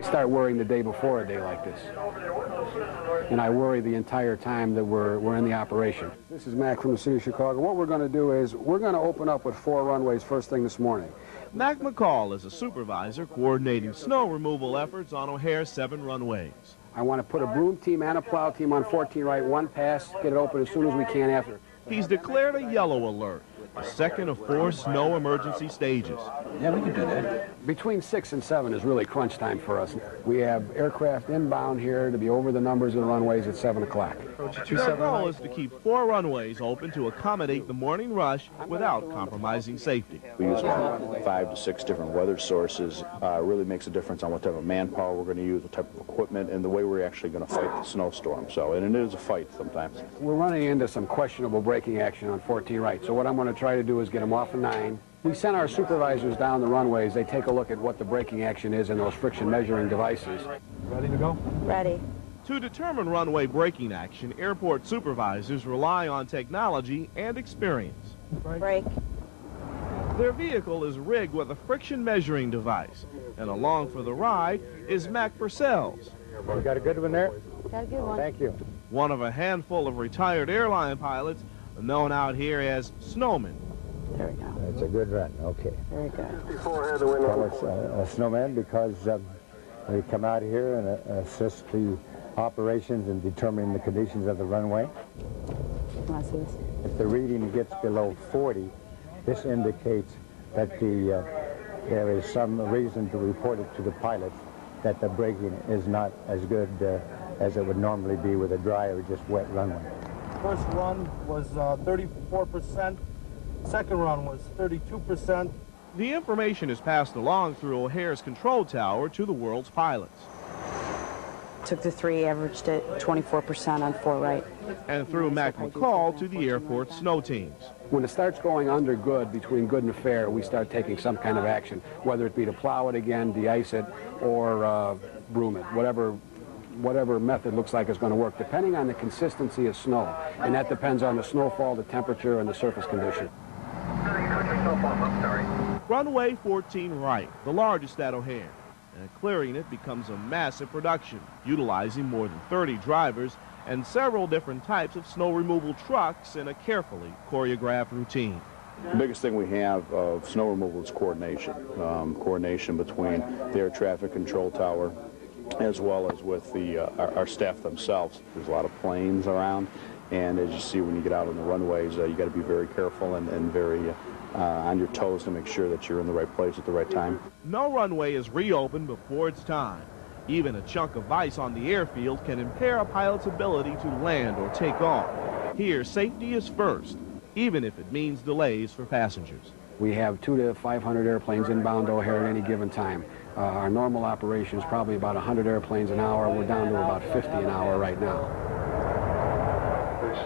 I start worrying the day before a day like this, and I worry the entire time that we're in the operation. This is Mac from the city of Chicago. What we're going to do is we're going to open up with 4 runways first thing this morning. Mac McCall is a supervisor coordinating snow removal efforts on O'Hare's 7 runways. I want to put a broom team and a plow team on 14 right, 1 pass, get it open as soon as we can after. He's declared a yellow alert, the second of 4 snow emergency stages. Yeah, we can do that. Between 6 and 7 is really crunch time for us. We have aircraft inbound here to be over the numbers of the runways at 7 o'clock. Their goal is to keep 4 runways open to accommodate the morning rush without compromising safety. We use about 5 to 6 different weather sources. Really makes a difference on what type of manpower we're going to use, what type of equipment, and the way we're actually going to fight the snowstorm. So, and it is a fight sometimes. We're running into some questionable braking action on 14 right. So what I'm going to try to do is get them off of 9. We send our supervisors down the runways. They take a look at what the braking action is in those friction measuring devices. Ready to go? Ready. To determine runway braking action, airport supervisors rely on technology and experience. Brake. Their vehicle is rigged with a friction measuring device, and along for the ride is Mac Purcell's. We got a good one there? Got a good one. Thank you. One of a handful of retired airline pilots known out here as snowmen. There we go. That's a good run. Okay. Very good. Call us a snowman because we come out here and assist the operations in determining the conditions of the runway. If the reading gets below 40, this indicates that there is some reason to report it to the pilots that the braking is not as good as it would normally be with a dry or just wet runway. First run was 34%. Second run was 32%. The information is passed along through O'Hare's control tower to the world's pilots. Took the 3, averaged it 24% on 4 right. And through Mac McCall to the airport snow teams. When it starts going under good, between good and fair, we start taking some kind of action, whether it be to plow it again, de-ice it, or broom it, whatever method looks like is going to work, depending on the consistency of snow. And that depends on the snowfall, the temperature, and the surface condition. Runway 14 right, the largest at O'Hare. And clearing it becomes a massive production, utilizing more than 30 drivers and several different types of snow removal trucks in a carefully choreographed routine. The biggest thing we have of snow removal is coordination. Coordination between the air traffic control tower as well as with our staff themselves. There's a lot of planes around, and as you see when you get out on the runways, you got to be very careful and very on your toes to make sure that you're in the right place at the right time. No runway is reopened before it's time. Even a chunk of ice on the airfield can impair a pilot's ability to land or take off. Here, safety is first, even if it means delays for passengers. We have 200 to 500 airplanes inbound to O'Hare at any given time. Our normal operation is probably about 100 airplanes an hour. We're down to about 50 an hour right now.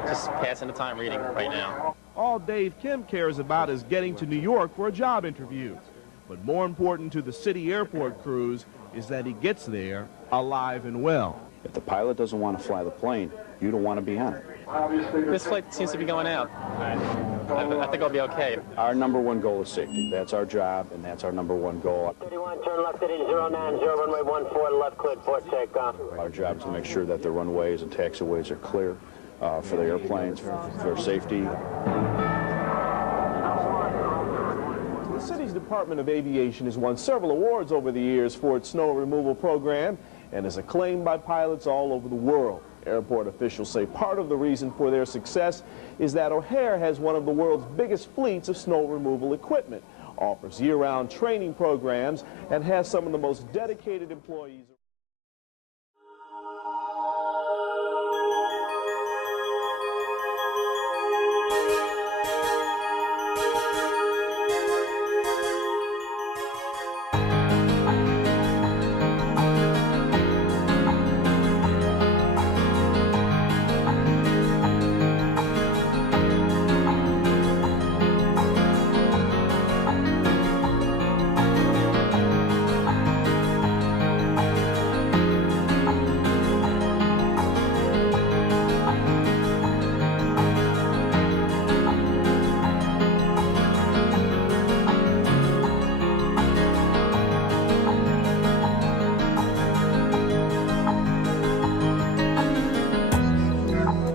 Just passing the time reading right now. All Dave Kim cares about is getting to New York for a job interview. But more important to the city airport crews is that he gets there alive and well. If the pilot doesn't want to fly the plane, you don't want to be on it. This flight seems to be going out. I think I'll be okay. Our #1 goal is safety. That's our job, and that's our #1 goal. 31, turn left at 090, runway 14, left cleared for takeoff. Our job is to make sure that the runways and taxiways are clear for the airplanes, for safety. The city's Department of Aviation has won several awards over the years for its snow removal program and is acclaimed by pilots all over the world. Airport officials say part of the reason for their success is that O'Hare has one of the world's biggest fleets of snow removal equipment, offers year-round training programs, and has some of the most dedicated employees.